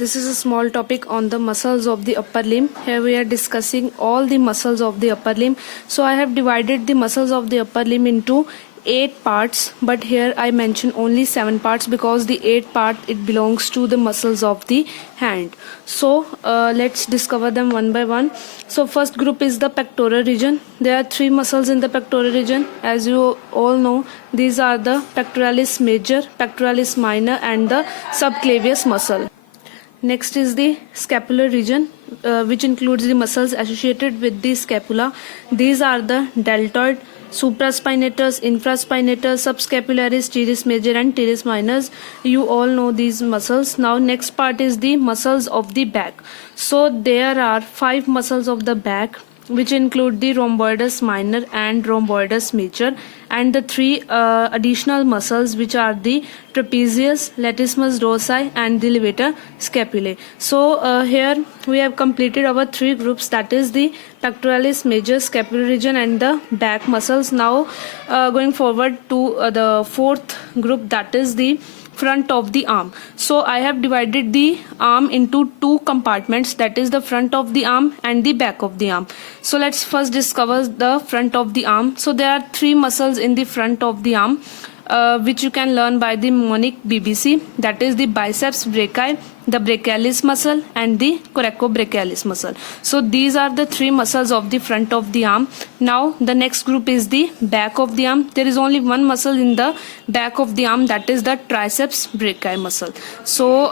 This is a small topic on the muscles of the upper limb. Here we are discussing all the muscles of the upper limb. So I have divided the muscles of the upper limb into 8 parts, but here I mention only 7 parts because the 8th part it belongs to the muscles of the hand. So let's discover them one by one. So first group is the pectoral region. There are 3 muscles in the pectoral region. As you all know, these are the pectoralis major, pectoralis minor and the subclavius muscle. Next is the scapular region, which includes the muscles associated with the scapula. These are the deltoid, supraspinatus, infraspinatus, subscapularis, teres major and teres minor. You all know these muscles. Now next part is the muscles of the back. So there are 5 muscles of the back, which include the rhomboidus minor and rhomboidus major, and the 3 additional muscles which are the trapezius, latissimus dorsi and the levator scapulae. So here we have completed our 3 groups, that is the pectoralis major, scapular region and the back muscles. Now going forward to the 4th group, that is the front of the arm. So I have divided the arm into 2 compartments, that is the front of the arm and the back of the arm. So let's first discover the front of the arm. So there are 3 muscles in the front of the arm, which you can learn by the mnemonic BBC, that is the biceps brachii, the brachialis muscle and the coracobrachialis muscle. So these are the 3 muscles of the front of the arm. Now the next group is the back of the arm. There is only 1 muscle in the back of the arm, that is the triceps brachii muscle. So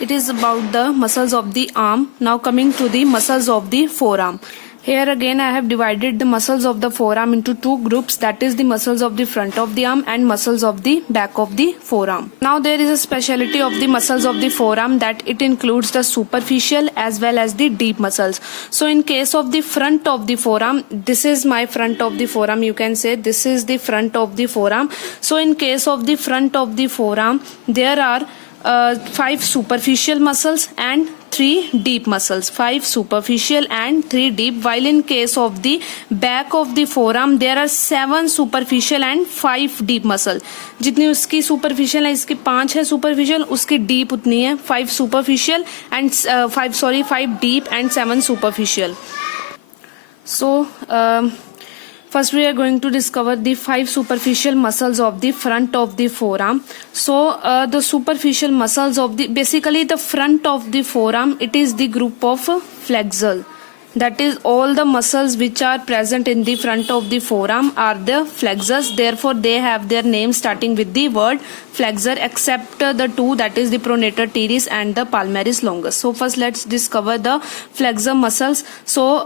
it is about the muscles of the arm. Now coming to the muscles of the forearm. Here again I have divided the muscles of the forearm into 2 groups, that is the muscles of the front of the arm and muscles of the back of the forearm. Now there is a speciality of the muscles of the forearm, that it includes the superficial as well as the deep muscles. So in case of the front of the forearm, this is my front of the forearm, you can say this is the front of the forearm. So in case of the front of the forearm, there are 5 superficial muscles and 3 deep muscles, 5 superficial and 3 deep, while in case of the back of the forearm there are 7 superficial and 5 deep muscle. जितनी उसकी superficial है, इसकी 5 है superficial, उसकी deep उतनी है 5 superficial and 5 deep and 7 superficial. So first we are going to discover the 5 superficial muscles of the front of the forearm. So the superficial muscles of the, basically the front of the forearm, it is the group of flexor. That is, all the muscles which are present in the front of the forearm are the flexors. Therefore they have their name starting with the word flexor, except the 2, that is the pronator teres and the palmaris longus. So first let's discover the flexor muscles. So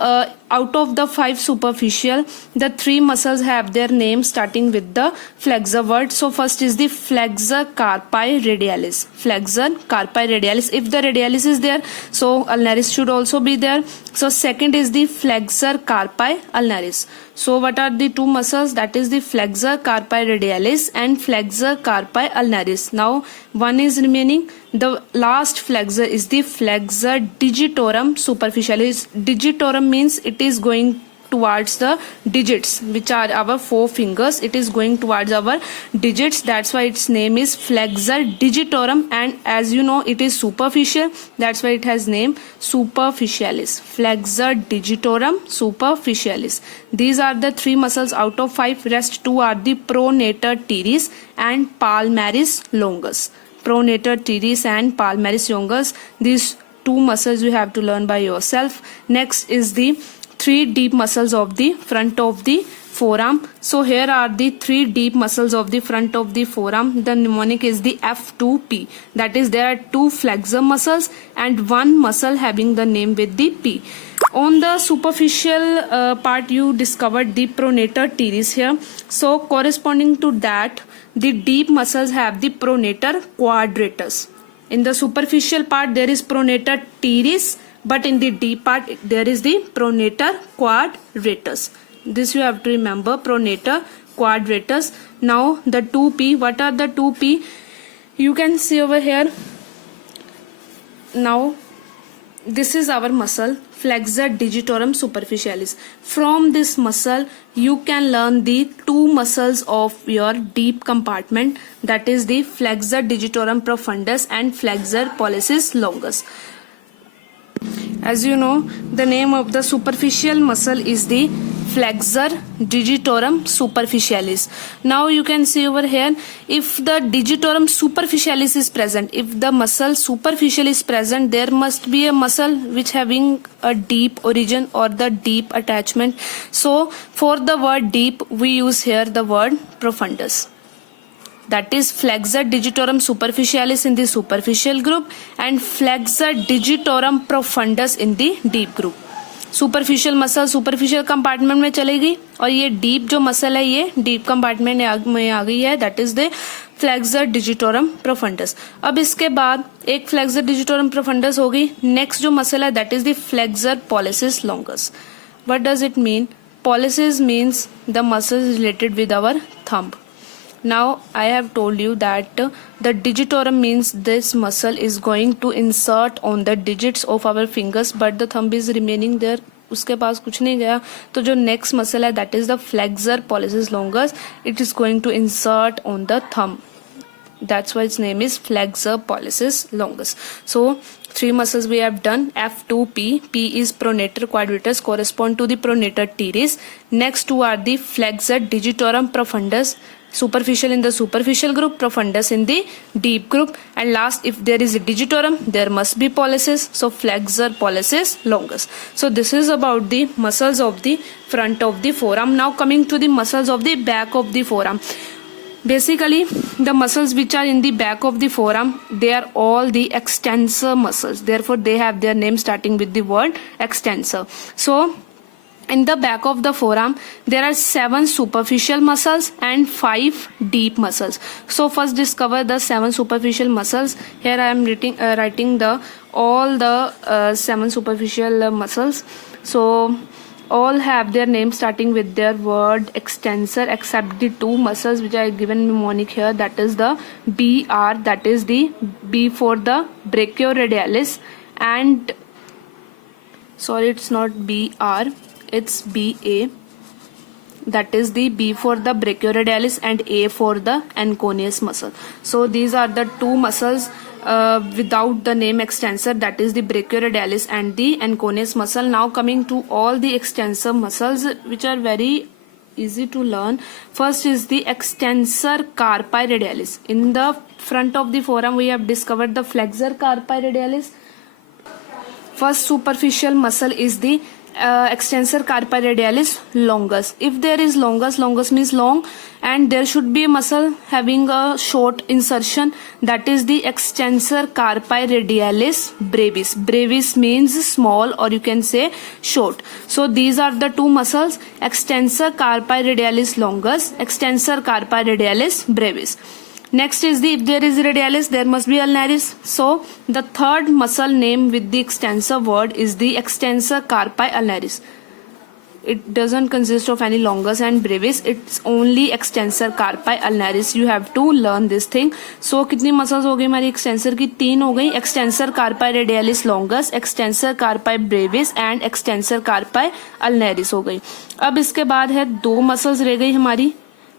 out of the 5 superficial, the 3 muscles have their name starting with the flexor word. So first is the flexor carpi radialis. Flexor carpi radialis. If the radialis is there, so ulnaris should also be there. So second is the flexor carpi ulnaris. So what are the 2 muscles? That is the flexor carpi radialis and flexor carpi ulnaris. Now one is remaining. The last flexor is the flexor digitorum superficialis. Digitorum means it is going towards the digits, which are our 4 fingers. It is going towards our digits. That's why its name is flexor digitorum, and as you know it is superficial. That's why it has name superficialis. Flexor digitorum superficialis. These are the 3 muscles out of 5. Rest 2 are the pronator teres and palmaris longus. Pronator teres and palmaris longus. These 2 muscles you have to learn by yourself. Next is the 3 deep muscles of the front of the forearm. So here are the 3 deep muscles of the front of the forearm. The mnemonic is the F2P. That is, there are 2 flexor muscles and 1 muscle having the name with the P. On the superficial part, you discovered the pronator teres here. So corresponding to that, the deep muscles have the pronator quadratus. In the superficial part there is pronator teres, but in the deep part there is the pronator quadratus. This you have to remember, pronator quadratus. Now the 2P, what are the 2P? You can see over here. Now this is our muscle flexor digitorum superficialis. From this muscle you can learn the two muscles of your deep compartment, that is the flexor digitorum profundus and flexor pollicis longus. As you know, the name of the superficial muscle is the flexor digitorum superficialis. Now you can see over here, if the digitorum superficialis is present, if the muscle superficial is present, there must be a muscle which having a deep origin or the deep attachment. So for the word deep, we use here the word profundus. That is flexor digitorum superficialis in the superficial group and flexor digitorum profundus in the deep group. Superficial muscle superficial compartment में चलेगी और ये deep जो muscle है ये deep compartment में आ गई है, that is the flexor digitorum profundus. अब इसके बाद एक फ्लेक्सर डिजिटोरम प्रोफंडस होगी, नेक्स्ट जो मसल है that is the flexor pollicis longus. What does it mean? Pollicis means the muscle related with our thumb. Now I have told you that the digitorum means this muscle is going to insert on the digits of our fingers, but the thumb is remaining there. उसके पास कुछ नहीं गया, तो जो next muscle है that is the flexor pollicis longus, it is going to insert on the thumb. That's why its name is flexor pollicis longus. So 3 muscles we have done. F2P. P is pronator quadritus, correspond to the pronator teres. Next 2 are the flexor digitorum profundus, superficial in the superficial group, profundus in the deep group, and last, if there is a digitorum, there must be pollicis, so flexor pollicis longus. So this is about the muscles of the front of the forearm. Now coming to the muscles of the back of the forearm. Basically, the muscles which are in the back of the forearm, they are all the extensor muscles. Therefore, they have their name starting with the word extensor. So, in the back of the forearm, there are 7 superficial muscles and 5 deep muscles. So, first discover the 7 superficial muscles. Here I am writing all the 7 superficial muscles. So, all have their name starting with their word extensor, except the 2 muscles which I given mnemonic here, that is the BR, that is the B for the brachioradialis, and sorry, it's not BR, it's BA, that is the B for the brachioradialis and A for the anconeus muscle. So these are the 2 muscles without the name extensor, that is the brachioradialis and the anconeus muscle. Now coming to all the extensor muscles which are very easy to learn. First is the extensor carpi radialis. In the front of the forearm we have discovered the flexor carpi radialis. First superficial muscle is the extensor carpi radialis longus. If there is longus, longus means long, and there should be a muscle having a short insertion, that is the extensor carpi radialis brevis. Brevis means small, or you can say short. So these are the 2 muscles, extensor carpi radialis longus, extensor carpi radialis brevis. Next is the, if there is radialis, there must be ulnaris. So the third muscle name with the extensor word is the extensor carpi ulnaris. It doesn't consist of any longus and brevis. It's only extensor carpi ulnaris. You have to learn this thing. So कितनी muscles हो गई हमारी extensor की? 3 हो गई. Extensor carpi radialis longus, extensor carpi brevis and extensor carpi ulnaris हो गई. अब इसके बाद है 2 muscles रह गई हमारी,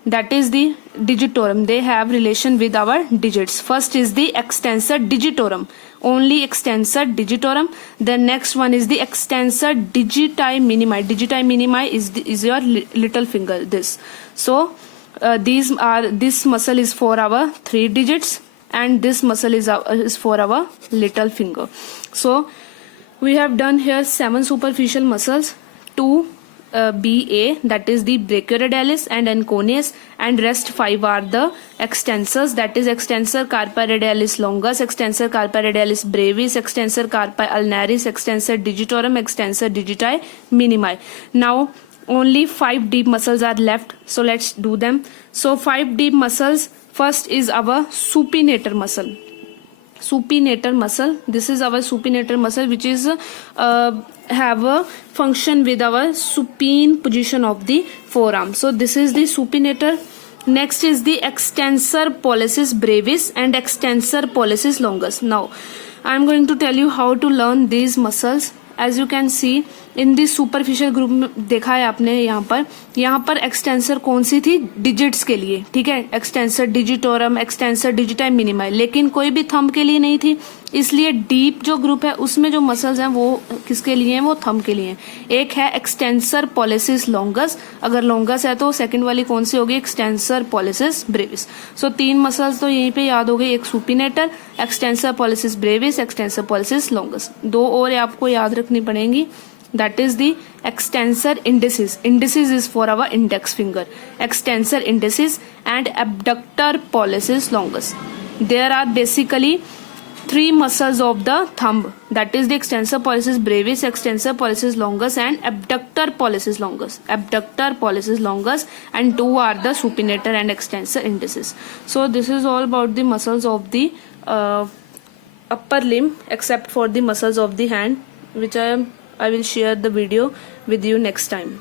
that is the digitorum. They have relation with our digits. First is the extensor digitorum, only extensor digitorum. The next one is the extensor digiti minimi. Digiti minimi is your little finger, this. So this muscle is for our 3 digits and this muscle is for our little finger. So we have done here 7 superficial muscles, 2 BA, that is the brachioradialis and anconeus, and rest 5 are the extensors, that is extensor carpi radialis longus, extensor carpi radialis brevis, extensor carpi ulnaris, extensor digitorum, extensor digiti minimi. Now only 5 deep muscles are left, so let's do them. So 5 deep muscles, first is our supinator muscle. Supinator muscle, this is our supinator muscle which is have a function with our supine position of the forearm. So this is the supinator. Next is the extensor pollicis brevis and extensor pollicis longus. Now I am going to tell you how to learn these muscles as you can see in this superficial group में देखा है आपने यहाँ पर extensor कौन सी थी, digits के लिए, ठीक है, एक्सटेंसर डिजिटोरम, एक्सटेंसर डिजिटाई मिनिमाई, लेकिन कोई भी थंब के लिए नहीं थी। इसलिए डीप जो ग्रुप है उसमें जो मसल्स हैं वो किसके लिए हैं, वो थंब के लिए हैं। एक है एक्सटेंसर पॉलिसिस लॉन्गस, अगर लॉन्गस है तो सेकंड वाली कौन सी होगी, एक्सटेंसर पॉलिसिस ब्रेविस। सो 3 मसल्स तो यहीं पे याद हो गई, एक supinator, extensor pollicis Brevis, extensor pollicis longus. 2 और आपको याद रखनी पड़ेंगी, that is the extensor indicis. Indicis is for our index finger. Extensor indicis and abductor pollicis longus. There are basically 3 muscles of the thumb, that is the extensor pollicis brevis, extensor pollicis longus and abductor pollicis longus. Abductor pollicis longus, and 2 are the supinator and extensor indicis. So this is all about the muscles of the upper limb except for the muscles of the hand, which I will share the video with you next time.